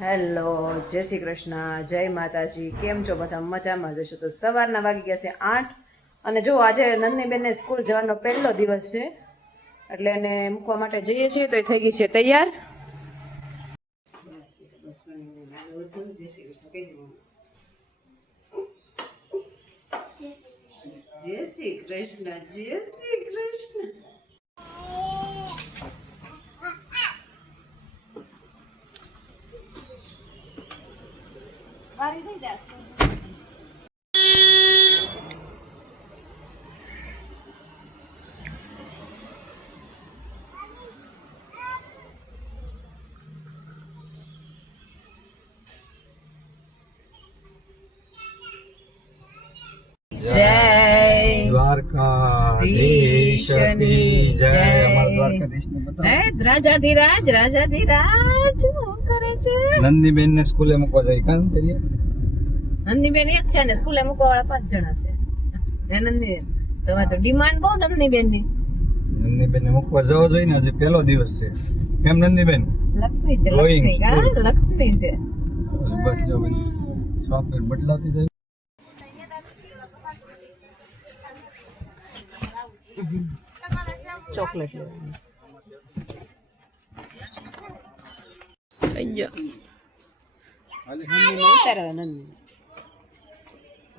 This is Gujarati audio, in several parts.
હેલો, જય શ્રી કૃષ્ણ, જય માતાજી, કેમ છો બધા? મજામાં જશો તો સવારના વાગી ગયા છે આઠ. અને જો આજે નંદનીબેનને સ્કૂલ જવાનો પહેલો દિવસ છે, એટલે એને મૂકવા માટે જઈએ છીએ, તો એ થઈ ગઈ છે તૈયાર. જય શ્રી કૃષ્ણ, જય શ્રી કૃષ્ણ વારી થઈ જાય જય દ્વારકાધીશ કી જય જય. અમારા દ્વારકાધીશને બતાવો. હે રાજાધીરાજ રાજાધીરાજ શું કરે છે? નંદનીબેન ને સ્કૂલે મૂકવા જાય કાં તેરી નંદનીબેન એક છે ને સ્કૂલે મૂકવા વાળા પાંચ જણા છે. એ નંદનીબેન. તમે તો ડિમાન્ડ બહુ નંદનીબેનની નંદનીબેન ને મૂકવા જવો જોઈએ ને હજી પહેલો દિવસ છે. કેમ નંદનીબેન? લક્ષ્મી છે લક્ષ્મી. લક્ષ્મી છે. બસ જો સોફ્ટવેર ચોકલેટ બદલાતી જાય. ચોકલેટ લેવાની. ઉતારો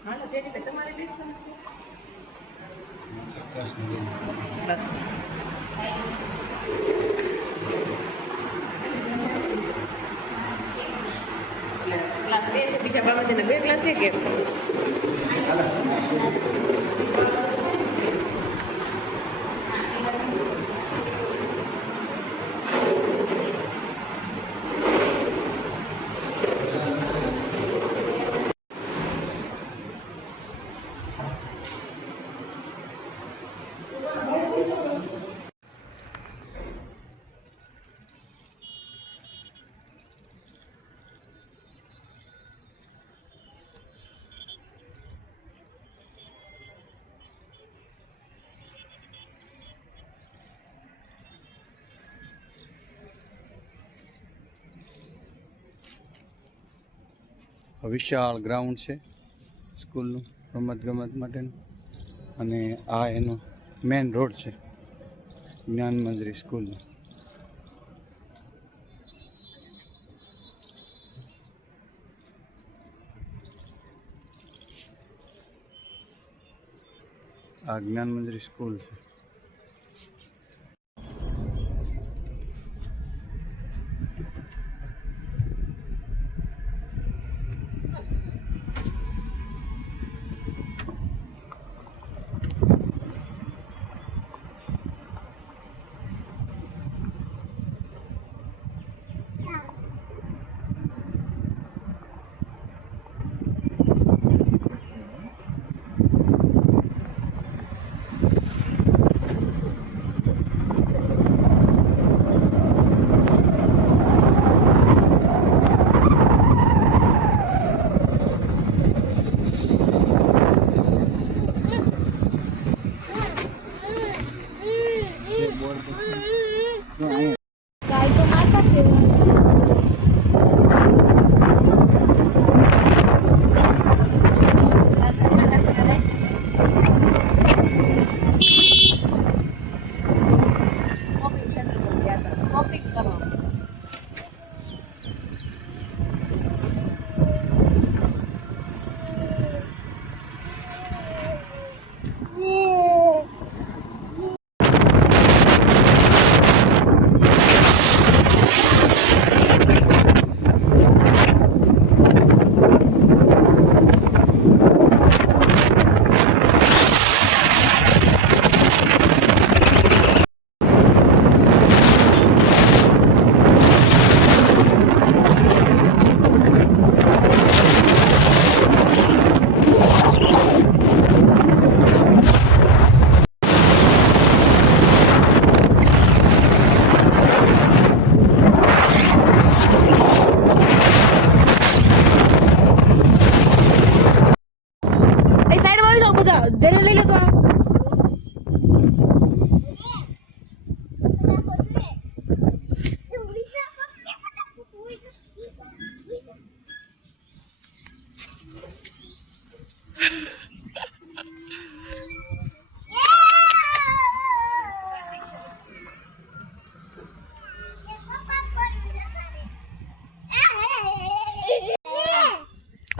હેલિયમ ક્લાસમાં હા મને ઊભો હા તો તે રીતે? તમારે બેસવાનું છે? ક્લાસમાં ક્લાસ બે છે, બીજા બાબતના બે ક્લાસ છે કે? વિશાળ ગ્રાઉન્ડ છે સ્કૂલનું રમત ગમત માટેનું. અને આ એનો મેન રોડ છે જ્ઞાન મંજરી સ્કૂલનો. આ જ્ઞાન મંજરી સ્કૂલ છે.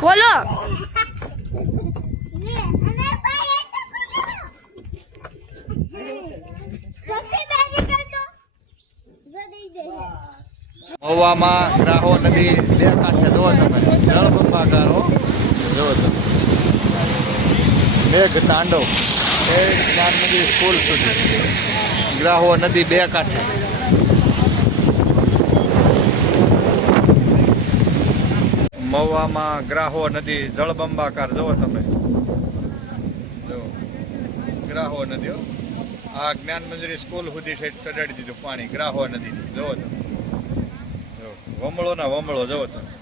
ખોલો. મહુવામાં ગ્રાહો નદી બે કાંઠે જો તમે. જળબંબા કરો જો તમે. મેઘ તાંડવ. મેઘ નદી સ્કૂલ સુધી. ગ્રાહો નદી બે કાંઠે. મહુવામાં ગ્રાહો નદી, જળબંબાકાર જુઓ તમે. જુઓ. ગ્રાહો નદી આ જ્ઞાન મંજૂરી સ્કૂલ સુધી ઠેઠ ચડાડી દીધું પાણી, ગ્રાહો નદી જુઓ તમે. જો વમળો ના વમળો, જુઓ તમે.